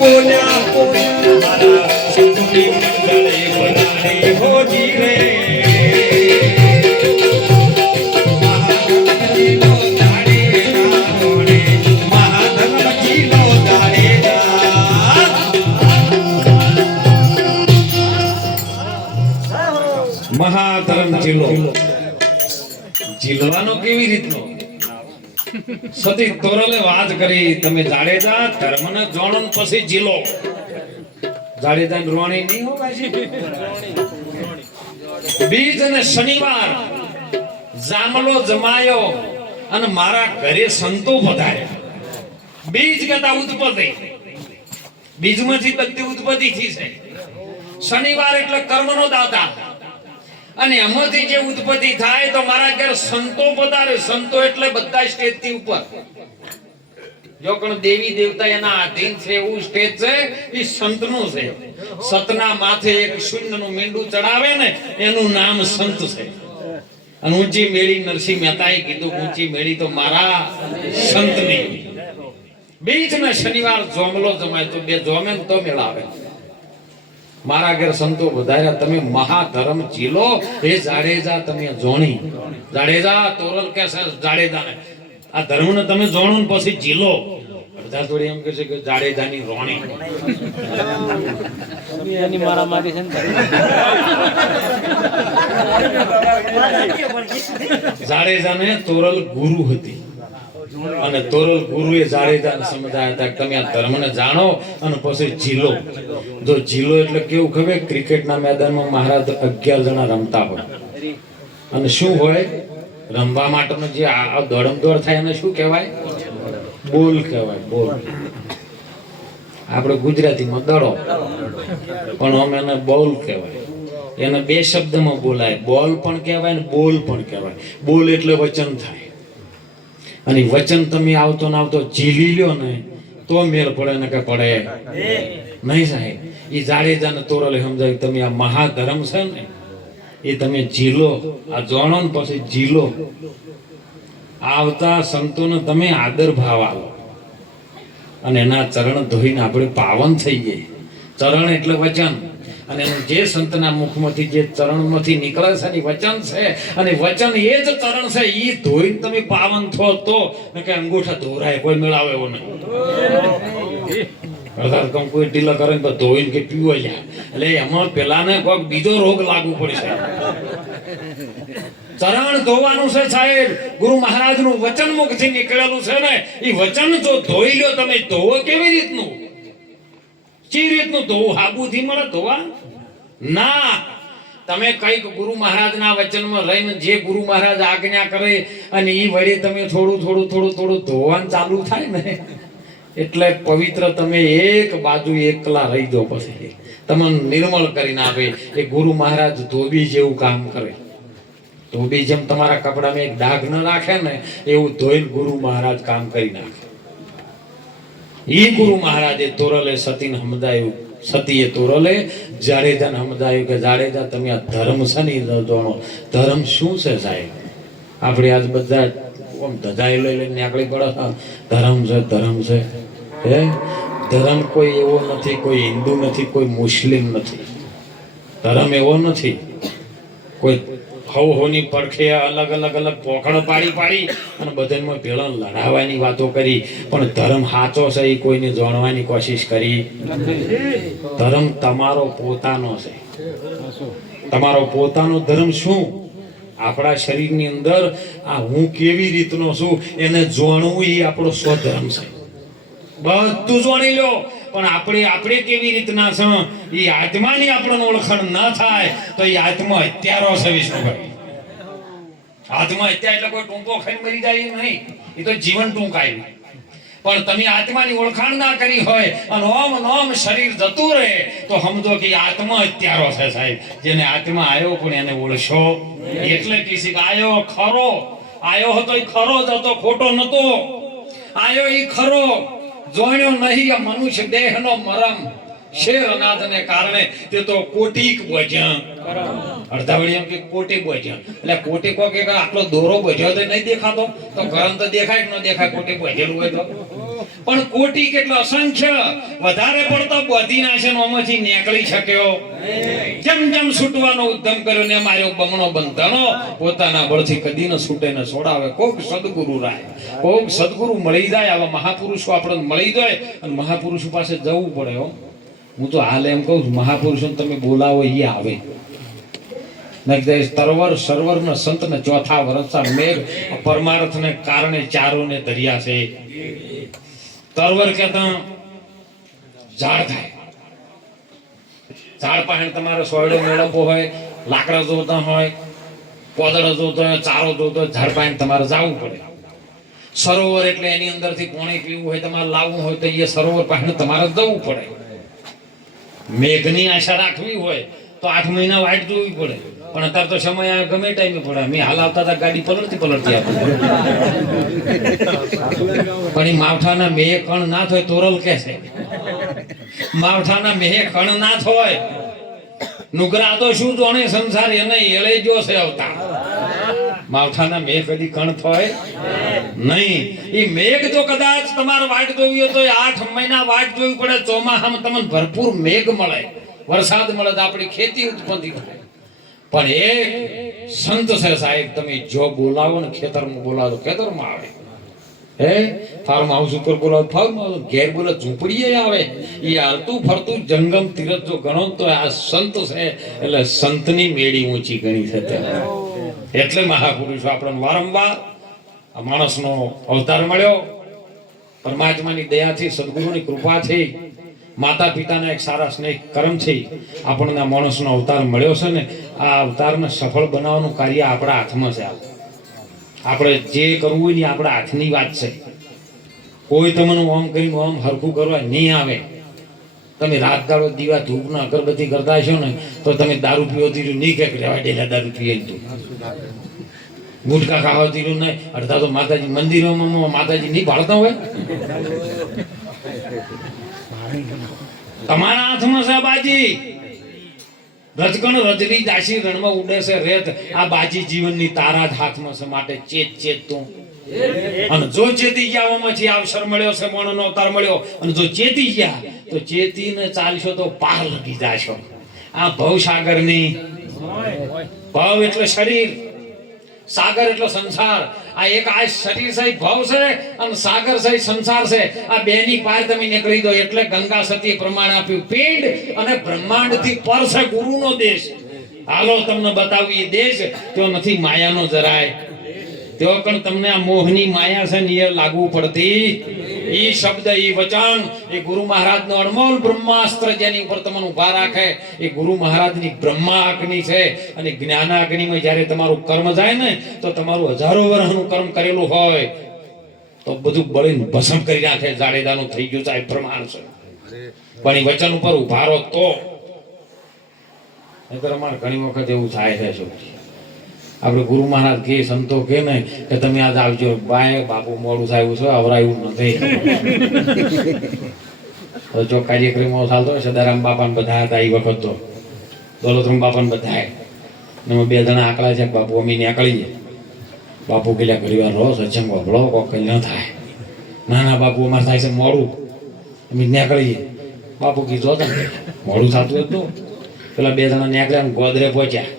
બોલ્યા મારા સંતુની મંડળે બનારે હોજી રે મહાધર્મ જીલો જીલવાનો કેવી રીતનો સતી તોરલે વાત કરી તમે જાડેજા ધર્મને જોણો ને પછી જીલો જાડેજા રોણી નહીં હોવા છે બીજ અને શનિવાર જામલો જમાયો અને મારા ઘરે સંતો પધાર્યા બીજ કહેતા ઉત્પત્તિ બીજમાંથી બધી ઉત્પત્તિ થઈ છે શનિવાર એટલે કર્મનો દાતા અને એમાંથી જે ઉત્પત્તિ થાય તો મારા ઘર સંતો પધારે સંતો એટલે બધા સ્ટેજ થી ઉપર જો કોણ દેવી દેવતા એના આધીન છે એવું સ્ટેજ છે એ સંતનું છે સતના માથે એક શૂન્યનું મીંડું ચડાવે ને એનું નામ સંત છે અને ઊંચી મેળી નરસિંહ મહેતાએ કીધું ઊંચી મેળી તો મારા સંતની બીજ ને શનિવાર જોમલો જમાય તો બે જોમે તો મેળાવે મારા ઘેર સંતો વધાર્યા તમે મહાધર્મ ચીલો એ જાડેજા તમે જોણી જાડેજા તોરલ કે જાડેજા ને આ ધર્મ ને તમે જોણો ને પછી ચીલો બધા થોડી એમ કહે છે કે જાડેજાની રોણી એની મારા માટે છે જાડેજાને તોરલ ગુરુ હતી અને તોરલ ગુરુએ જાડેજાને સમજાયા હતા તમે આ ધર્મને જાણો અને પછી જીલો જો જીલો એટલે કેવું ખબર ક્રિકેટના મેદાનમાં મહારાજ 11 જણા રમતા હોય અને શું હોય રમવા માટેનો જે આ દોડમદોડ થાય એને શું કહેવાય બોલ કહેવાય બોલ આપણે ગુજરાતીમાં દડો પણ અમે એને બોલ કહેવાય એને બે શબ્દમાં બોલાય બોલ પણ કહેવાય ને બોલ પણ કહેવાય બોલ એટલે વચન થાય અને વચન તમે આવતો ને આવતો ઝીલી લ્યો ને તો મેળ પડે ને કે પડે નહીં સાહેબ એ જાડેજા ને તોરલે સમજાય તમે આ મહાધર્મ છે ને એ તમે ઝીલો આ જોણો ને પછી ઝીલો આવતા સંતોને તમે આદર ભાવ આવો અને એના ચરણ ધોઈને આપણે પાવન થઈ જઈએ ચરણ એટલે વચન અને જે સંતના મુખમાંથી જે ચરણમાંથી નીકળે છે ને વચન છે અને વચન એ જ ચરણ છે એ ધોઈને તમે પાવન થો તો કે અંગૂઠા ધોરાય કોઈ મેળાવે એવો નહીં અર્થાત કોઈ ઢીલા કરે ને તો ધોઈને કે પીવો જાય એટલે એમાં પેલાને કોઈક બીજો રોગ લાગુ પડશે ચરણ ધોવાનું છે સાહેબ ગુરુ મહારાજનું વચન મુખથી નીકળેલું છે ને એ વચન જો ધોઈ લ્યો તમે ધોવો કેવી રીતનું ચી રીતનું ધોવું હાબુથી મળે ધોવા ના તમે કઈક ગુરુ મહારાજના વચનમાં રહીને જે ગુરુ મહારાજ આજ્ઞા કરે અને એ વડે તમે થોડું ધોવાનું ચાલુ થાય ને એટલે પવિત્ર તમે એક બાજુ એકલા રહી દો પછી તમને નિર્મળ કરીને આપે એ ગુરુ મહારાજ ધોબી જેવું કામ કરે ધોબી જેમ તમારા કપડામાં એક ડાઘ ન રાખે ને એવું ધોઈને ગુરુ મહારાજ કામ કરી નાખે ઈ ગુરુ મહારાજે તોરલે સતીને સમજાયું સતીએ તોરલે જાડેજાને સમજાયું કે જાડેજા તમે આ ધર્મ છે ને જાણો ધર્મ શું છે સાહેબ આપણે આજ બધા ધજાઈ લઈને નીકળી પડે ધર્મ છે હે ધર્મ કોઈ એવો નથી કોઈ હિન્દુ નથી કોઈ મુસ્લિમ નથી ધર્મ એવો નથી કોઈ હોની પડખે અલગ પોખડ પાડી અને બધામાં ભેળો લડાવવાની વાતો કરી પણ ધર્મ સાચો છે એ કોઈને જાણવાની કોશિશ કરી ધર્મ તમારો પોતાનો છે તમારો પોતાનો ધર્મ શું આપણા શરીરની અંદર આ હું કેવી રીતનો છું એને જાણવું એ આપણો સ્વધર્મ છે બધું જાણી લો પણ આપણે કેવી રીતના છે એ આત્માની આપણને ઓળખાણ ન થાય તો એ આત્મા હત્યારો છે વિષ્ણુભાઈ આત્મા હત્યા એટલે કોઈ ટૂંકો ખાઈને મરી જાય નહીં એ તો જીવન ટૂંકાય પણ તમે આત્માની ઓળખાણ ના કરી હોય અને ઓમ શરીર જતું રહે તો સમજો કે આત્મા હત્યારો છે સાહેબ જેને આત્મા આવ્યો પણ એને ઓળશો એટલે કીસી આયો ખરો આયો હતો એ ખરો જ હતો ખોટો નતો આયો એ ખરો જોણ્યો નહીં આ મનુષ્ય દેહનો મરમ શેર અનાજને કારણે તે તો કોટીક બોજ્યા અડધાવળી એમ કે કોટી બોજ્યા એટલે કોટી કો કે આટલો દોરો બોજ્યો તો નહીં દેખાતો તો ગરમ તો દેખાય કે ન દેખાય કોટી બોજેલું હોય તો પણ કોટી કેટલો અસંખ્ય વધારે પડતો બધી નાશે ઓમાંથી નીકળી શક્યો જેમ જેમ છૂટવાનો ઉદ્યમ કર્યો ને માર્યો બમણો બંધનો પોતાના બળથી કદી ન છૂટે ને છોડાવે. કોક સદગુરુ રાય, કોક સદગુરુ મળી જાય, આવા મહાપુરુષો આપણને મળી જાય અને મહાપુરુષો પાસે જવું પડે. હો, હું તો હાલ એમ કહું છું, મહાપુરુષોને તમે બોલાવો એ આવે. તરવર સરવર ને સંત ને ચોથા વર્ષા મેઘ પરમાર્થ ને કારણે ચારો ને ધર્યા છે. તરવર કહેતા ઝાડ થાય, ઝાડ પાસે તમારો સોયડો મેળવવો હોય, લાકડા જોતા હોય, કોદળો જોતો હોય, ચારો જોતો હોય, ઝાડ પાસે તમારે જવું પડે. સરોવર એટલે એની અંદરથી પાણી પીવું હોય, તમારે લાવવું હોય તો એ સરોવર પાસે તમારે જવું પડે. મેઘની આશા રાખવી હોય તો 8 મહિના વાટ જોવી પડે. પણ અત્યારે તો સમય ગમે ટાઈમે પડે. મેં હાલ આવતા હતા ગાડી પલટતી આપે. પણ એ માવઠાના મેહ કણ ના થાય તોરલ કે છે, માવઠાના મેહ કણ ના થાય નુગરા તો શું જોણે સંસાર એને એળે જો છે અવતાર. માવઠાના મેઘ કદી કણ થાય નહીં. એ મેઘ જો કદાચ તમારે વાટ જોવી હોય તો 8 મહિના વાટ જોવી પડે. ચોમાસામાં તમને ભરપૂર મેઘ મળે, વરસાદ મળે તો આપણી ખેતી ઉત્પન્ન થાય. પણ એક સંત છે સાહેબ, તમે જો બોલાવો ને ખેતરમાં બોલાવો ખેતરમાં આવે, હે ફાર્મ હાઉસ ઉપર બોલાવો ફાર્મ હાઉસ, ઘેર બોલે ઝૂંપડીએ આવે. એ હાલતું ફરતું જંગમ તીરથ જો ગણો તો આ સંત છે. એટલે સંતની મેળી ઊંચી ગણી છે. એટલે મહાપુરુષો આપણને વારંવાર આ માણસનો અવતાર મળ્યો. પરમાત્માની દયાથી, સદગુરુની કૃપાથી, માતા પિતાના એક સારા સ્નેહ કર્મથી આપણને માણસનો અવતાર મળ્યો છે ને આ અવતારને સફળ બનાવવાનું કાર્ય આપણા હાથમાં છે. આપણે જે કરવું હોય ને આપણા હાથની વાત છે. કોઈ તમને ઓમ કરીને ઓમ હરખું કરવા નહીં આવે. તમે રાત દાડો દીવા ધૂપના અગરબત્તી કરતા હશો ને તો તમે દારૂ પીવાથી નહીં કે રહેવા દેલા દારૂ પીએ તો ગુટકા ખાવાથી નહીં. અડધા તો માતાજી મંદિરોમાં માતાજી નહીં ભાળતા હોય. તમારા હાથમાં છે બાજી. રજગણ રજની દાસી રણમાં ઉડે છે રેત. આ બાજી જીવનની તારા જ હાથમાં છે. માટે ચેત તું. અને જો ચેતી ગયા એમાંથી અવસર મળ્યો છે, મોણનો અવતાર મળ્યો. અને જો ચેતી ગયા તો ચેતીને ચાલશો તો પાર લગી જાશો. આ ભવસાગરની, ભવ એટલે શરીર, સાગર એટલે સંસાર. આ એક આ શરીર સહિત ભવ છે અને સાગર સહિત સંસાર છે. આ બેની પાર તમે નીકળી દો એટલે ગંગા સતી પ્રમાણ આપ્યું. પિંડ અને બ્રહ્માંડ થી પર છે ગુરુનો દેશ. હાલો તમને બતાવી દેશ તો નથી માયાનો જરાય. તેઓ પણ તમને આ મોહની માયા છે ને એ લાગુ પડતી. ઈ શબ્દ, ઈ વચન, એ ગુરુ મહારાજનો અણમોલ બ્રહ્માસ્ત્ર જેની ઉપર તમને ઉભા રાખે એ ગુરુ મહારાજની બ્રહ્મા અગ્નિ છે. અને જ્ઞાનાગ્નિમાં જ્યારે તમારું કર્મ જાય ને તો તમારું હજારો વર્ષનું કર્મ કરેલું હોય તો બધું બળીને ભસ્મ કરી નાખે. જાડેદાનું થઈ ગયું છે પ્રમાણ છે. પણ એ વચન ઉપર ઉભા રહો તો. નહીંતર અમારે ઘણી વખત એવું થાય છે. શું આપણે ગુરુ મહારાજ કે સંતો કે ને કે તમે આજ આવજો, બાય બાપુ મોડું થાય છે, અવરાયું નથી. જો કાર્યક્રમો ચાલતો હોય, સદારામ બાપાને બધા હતા એ વખત તો દોલતરામ બાપાને બધા એમાં 2 જણા આકડા છે. બાપુ અમે નીકળીએ. બાપુ પેલા ઘણી વાર રહો સત્સંગ વગડો કોઈ કલ્યાણ થાય. ના બાપુ અમારે થાય છે મોડું, અમે નીકળીએ. બાપુ કીધું હતા મોડું થતું હતું. પેલા 2 જણા નીકળ્યા, ગોદરે પહોંચ્યા.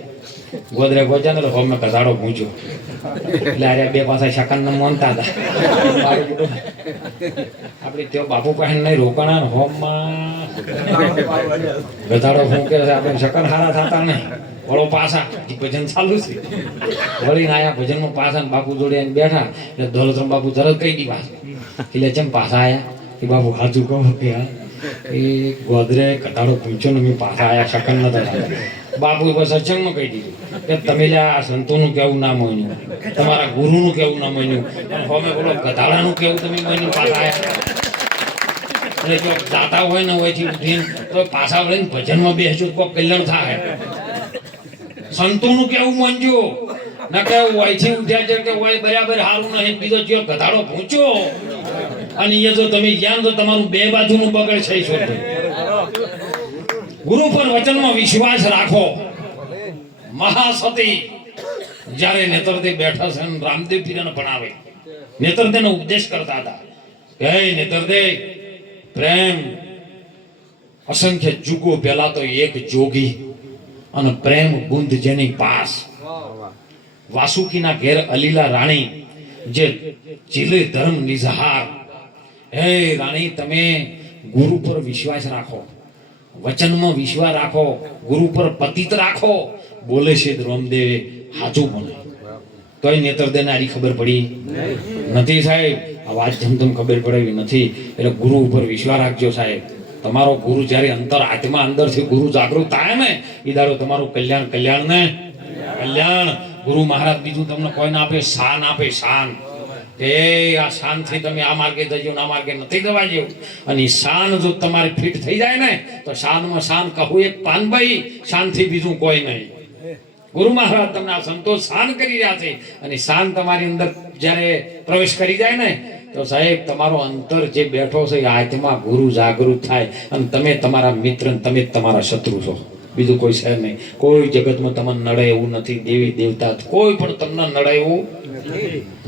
ગોદરે પહોંચ્યા ને તો હોમે કધાડો પૂછ્યો. એટલે અરે 2 પાછા શકનને માનતા હતા. આપણે તેઓ બાપુ પાસે નહીં રોકાણા હોમમાં ગધાડો ફૂંકે છે. આપણે શકન હારા થતા નહીં. વળો પાછા ભજન ચાલુ છે. વળીને આયા ભજનમાં પાછા બાપુ જોડે બેઠા. એટલે દોલતરામ બાપુ તરત કહી દી પાછા. એટલે જેમ પાછા આયા એ બાપુ હાજુ કહો કે એ ગોદરે કટાડો પૂછ્યો ને મેં પાછા આયા શકન નતા. બાપુ સત્સંગમાં કહી દીધું કે તમે આ સંતોનું કેવું ના માન્યું, તમારા ગુરુનું કેવું ના માન્યું, હવે બોલો ગધાડાનું કેવું તમે માન્યું પાછા આયા. એટલે જો જાતા હોય ને હોયથી ઉઠીને તો પાછા વળીને ભજનમાં બેસજો તો કલ્યાણ થાય. સંતોનું કેવું માનજો ના કે હોયથી ઉઠ્યા છે કે હોય બરાબર સારું નહીં, બીજો જો ગધાડો પૂછ્યો અને એ જો તમે જ્ઞાન તો તમારું 2 બાજુનું બગડ છે. ગુરુ પર વચનમાં વિશ્વાસ રાખો. મહાસતી જ્યારે નેત્રદેવ બેઠા છે રામદેવ પીરને ભણાવે, નેત્રદેવનો ઉપદેશ કરતા હતા હે નેતરદે પ્રેમ અસંખ્ય જુગો પહેલા તો એક જોગી અને પ્રેમ ગુંદ જેની પાસ વાસુકીના ઘેર અલીલા રાણી જે ચીલે ધર્મ નિઝહાર હે રાણી તમે ગુરુ પર વિશ્વાસ રાખો વચનમાં વિશ્વાસ રાખો ગુરુ પર પતિત રાખો બોલે છે રામદેવે હાચું બને તોય નેતરદેને આની ખબર પડી નથી સાહેબ આ વાત ધમધમ ખબર પડાવી નથી એટલે ગુરુ ઉપર વિશ્વાસ રાખજો સાહેબ તમારો ગુરુ જ્યારે અંતર આત્મા અંદરથી ગુરુ જાગૃત થાય ને એ દાડો તમારું કલ્યાણ ને કલ્યાણ ગુરુ મહારાજ બીજું તમને કોઈ ના આપે શાન આપે શાન કે આ શાનથી તમે આ માર્ગે જજો આ માર્ગે નથી જવા જેવું અને શાન જો તમારી ફિટ થઈ જાય ને તો શાનમાં શાન કહું એક પાનભાઈ શાનથી બીજું કોઈ નહીં ગુરુ મહારાજ તમને આ સંતોષ શાન કરી રહ્યા છે અને શાન તમારી અંદર જ્યારે પ્રવેશ કરી જાય ને તો સાહેબ તમારો અંતર જે બેઠો છે એ આત્મા ગુરુ જાગૃત થાય અને તમે તમારા મિત્ર તમે તમારા શત્રુ છો બીજું કોઈ છે નહીં કોઈ જગતમાં તમને નડે એવું નથી દેવી દેવતા કોઈ પણ તમને નડે એવું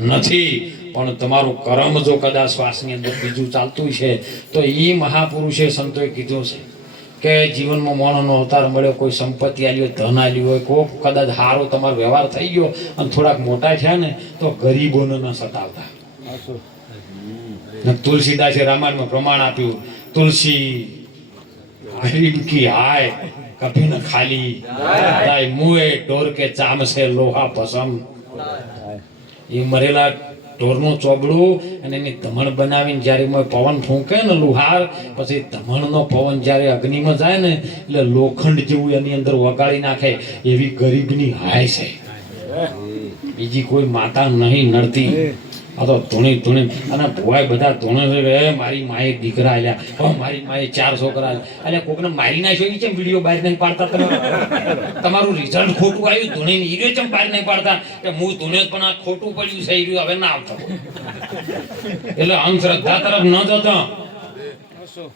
નથી પણ તમારું કર્મ જો કદાચ શ્વાસની અંદર બીજું ચાલતું છે તો એ મહાપુરુષે સંતોએ કીધું છે કે જીવનમાં મોણનો અવતાર મળ્યો કોઈ સંપત્તિ આલ્યો ધન આલ્યું હોય કોઈ કદાચ સારો તમારો વ્યવહાર થઈ ગયો અને થોડાક મોટા થયા ને તો ગરીબોને ન સતાવતા તુલસીદાસે રામાયણમાં પ્રમાણ આપ્યું તુલસી ગરીબ કી હાય કભી ન ખાલી તાય મુએ ઢોર કે ચામ સે લોહા પસમ એ મરેલા ઢોરનું ચોબડું અને એની ધમણ બનાવીને જ્યારે પવન ફૂંકે ને લુહાર પછી ધમણનો પવન જ્યારે અગ્નિમાં જાય ને એટલે લોખંડ જેવું એની અંદર વગાડી નાખે એવી ગરીબની હાય છે બીજી કોઈ માતા નહીં નડતી આ તો ધૂણી ધૂણી અને ભોય બધા ધૂણે છે મારી માએ દીકરા આલ્યા હવે મારી માએ 4 છોકરા આલ્યા કોકને મારી નાખ્યો એ કેમ વિડીયો બહાર નહીં પાડતા તમે તમારું રિઝલ્ટ ખોટું આવ્યું ધૂણી ને હીરો કેમ બહાર નહીં પાડતા કે હું ધૂણે પણ આ ખોટું પડ્યું છે હીરો હવે ના આવતો એટલે અંધશ્રદ્ધા તરફ ન જતો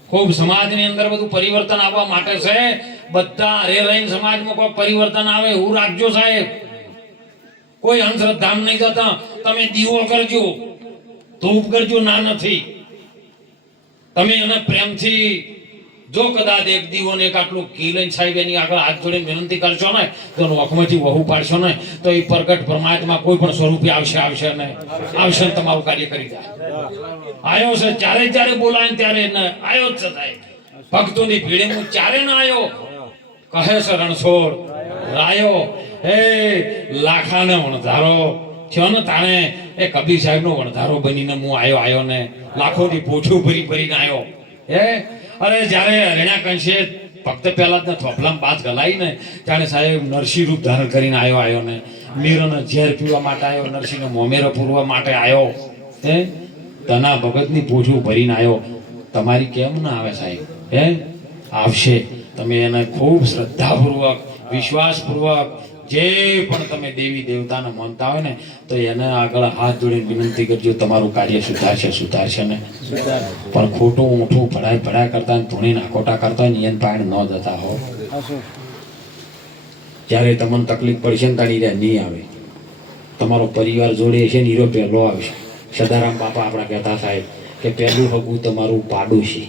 ખૂબ સમાજની અંદર બધું પરિવર્તન આવવા માટે છે બધા રે રહીને સમાજમાં કોઈ પરિવર્તન આવે એવું રાખજો સાહેબ કોઈ અંધશ્રદ્ધા નહીં જતા તમે દીવો કરજો ધૂપ કરજો ના નથી તમે એને પ્રેમથી જો કદાચ એક દીવો ને એક આટલું ઘી લઈને સાહેબ એની આગળ હાથ જોડીને વિનંતી કરશો ને તો નોખમાંથી વહુ પાડશો ને તો એ પ્રગટ પરમાત્મા કોઈ પણ સ્વરૂપે આવશે ને આવશે ને તમારું કાર્ય કરી જાય આયો છે ચારે બોલાય ત્યારે આયો જ છે સાહેબ ભક્તોની ભીડે હું ચારે ના આયો કહે છે રણછોડ રાયો હે લાખાને વણધારો થયો ને તાણે એ કબીર સાહેબ નો વણધારો બનીને હું આયો ને લાખોની પોઠું ભરીને આવ્યો હે અરે જ્યારે રેણા કંશે ભક્ત પહેલા જ થોપલામાં બાદ ગલાઈ ને ત્યારે સાહેબ નરસિંહ રૂપ ધારણ કરીને આવ્યો ને મીરાને ઝેર પીવા માટે આવ્યો નરસિંહને મોમેરો પૂરવા માટે આવ્યો હે તના ભગતની પોઠું ભરીને આવ્યો તમારી કેમ ના આવે સાહેબ હે આવશે તમે એને ખૂબ શ્રદ્ધાપૂર્વક વિશ્વાસપૂર્વક જે પણ તમે દેવી દેવતાને માનતા હોય ને તો એને આગળ હાથ જોડીને વિનંતી કરજો તમારું કાર્ય સુધારશે ને પણ ખોટું ઊંઠું ભડાય કરતા ધૂણી નાખોટા કરતા હોય ને એને પાણ ન જતા હો જ્યારે તમને તકલીફ પડશે ને તારી નહીં આવે તમારો પરિવાર જોડે છે ને હીરો પહેલો આવશે સદારામ બાપા આપણા કહેતા સાહેબ કે પહેલું હગું તમારું પાડોશી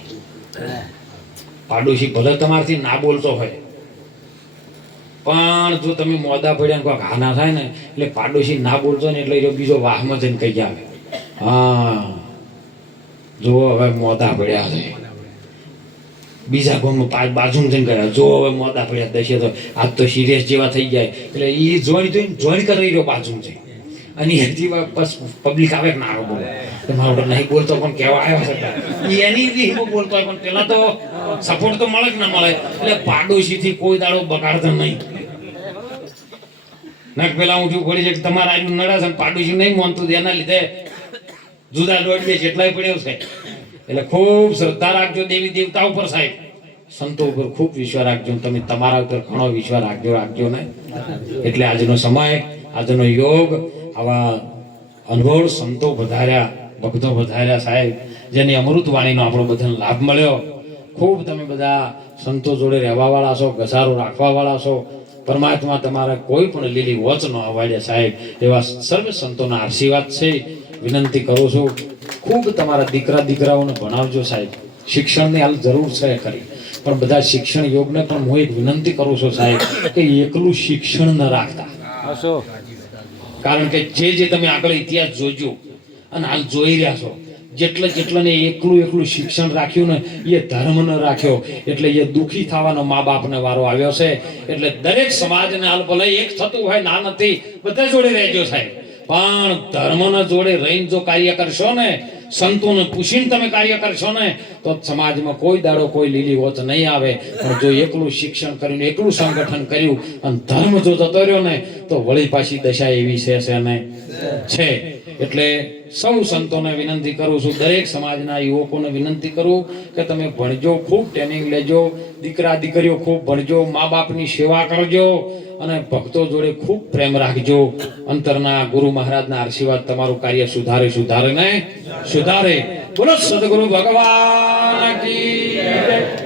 ભલે તમારથી ના બોલતો હોય પણ જો તમે મોદા પડ્યા કોઈ ઘા ના થાય ને એટલે પાડોશી ના બોલતો ને એટલે બીજો વાહમાં જઈને કહી આવે હા જો હવે મોદા પડ્યા છે બીજા ગામમાં બાજુ જઈને કર્યા જો હવે મોદા પડ્યા દશે તો આજ તો સિરિયસ જેવા થઈ જાય એટલે એ જોઈન કરી રહ્યો બાજુ છે અને હજી બસ પબ્લિક આવે કે ના આવે બોલે મારો નહીં બોલતો પણ કેવા આવ્યો છે એની રીત બોલતો હોય પણ પેલા તો સપોર્ટ તો મળે કે ના મળે એટલે પાડોશીથી કોઈ દાડો બગાડતો નહીં નાક પેલા હું પડી છે કે તમારા આજુ નડે છે પાડોશી નહીં માનતું એના લીધે જુદા દોડી જેટલાય પડ્યો છે એટલે ખૂબ શ્રદ્ધા રાખજો દેવી દેવતા ઉપર સાહેબ સંતો ઉપર ખૂબ વિશ્વાસ રાખજો તમે તમારા ઉપર ઘણો વિશ્વાસ રાખજો ને એટલે આજનો સમય આજનો યોગ આવા અનુભવ સંતો વધાર્યા ભક્તો વધાર્યા સાહેબ જેની અમૃત વાણીનો આપણો બધાને લાભ મળ્યો ખૂબ તમે બધા સંતો જોડે રહેવા વાળા છો ઘસારો રાખવા વાળા છો પરમાત્મા તમારા કોઈ પણ લીલી વોચ ન અવાડે સાહેબ એવા સર્વ સંતોના આશીર્વાદ છે વિનંતી કરું છું ખૂબ તમારા દીકરા દીકરાઓને ભણાવજો સાહેબ. શિક્ષણની હાલ જરૂર છે ખરી, પણ બધા શિક્ષણ યોગને પણ હું એક વિનંતી કરું છું સાહેબ કે એકલું શિક્ષણ ન રાખતા. કારણ કે જે તમે આગળ ઇતિહાસ જોજો અને હાલ જોઈ રહ્યા છો, જેટલાને એકલું શિક્ષણ રાખ્યું ને એ ધર્મ ન રાખ્યો એટલે એ દુખી થવાનો મા બાપને વારો આવ્યો છે. એટલે દરેક સમાજને હાલ ભલે એક થતું હોય, ના નથી, બધા જોડે રહેજો સાહેબ, પણ ધર્મના જોડે રહીને જો કાર્ય કરશો ને, સંતોને પૂછીને તમે કાર્ય કરશો ને, તો સમાજમાં કોઈ દાડો કોઈ લીલી વોચ નહીં આવે. પણ જો એકલું શિક્ષણ કર્યું, એકલું સંગઠન કર્યું અને ધર્મ જો જતો રહ્યો ને, તો વળી પાછી દશા એવી છે. એટલે સૌ સંતોને વિનંતી કરું છું, દરેક સમાજના યુવકોને વિનંતી કરું કે તમે ભણજો, ખૂબ ટ્રેનિંગ લેજો, દીકરા દીકરીઓ ખૂબ ભણજો, મા બાપની સેવા કરજો અને ભક્તો જોડે ખૂબ પ્રેમ રાખજો. અંતરના ગુરુ મહારાજના આશીર્વાદ તમારું કાર્ય સુધારે. બોલો સદગુરુ ભગવાન કી